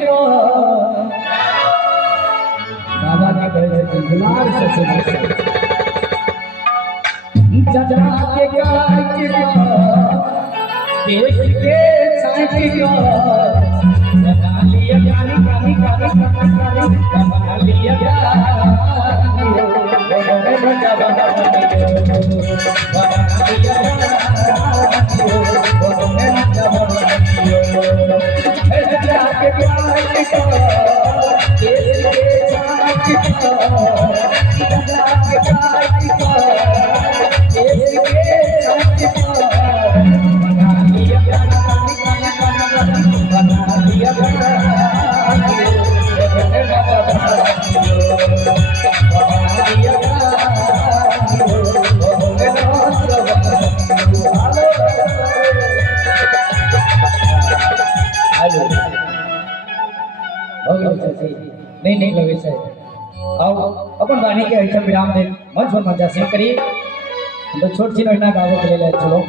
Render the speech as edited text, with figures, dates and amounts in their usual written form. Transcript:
को बाबा ने कहे थे गुनार से जजा के काट को देश के साथ को बना लिया गानी गानी गानी गानी बना लिया नहीं लगे से आओ अपन वाणी के ऐसा विराम दे मंच पर मजा से करिए तो छोट सी नोना गावो के ले चलो।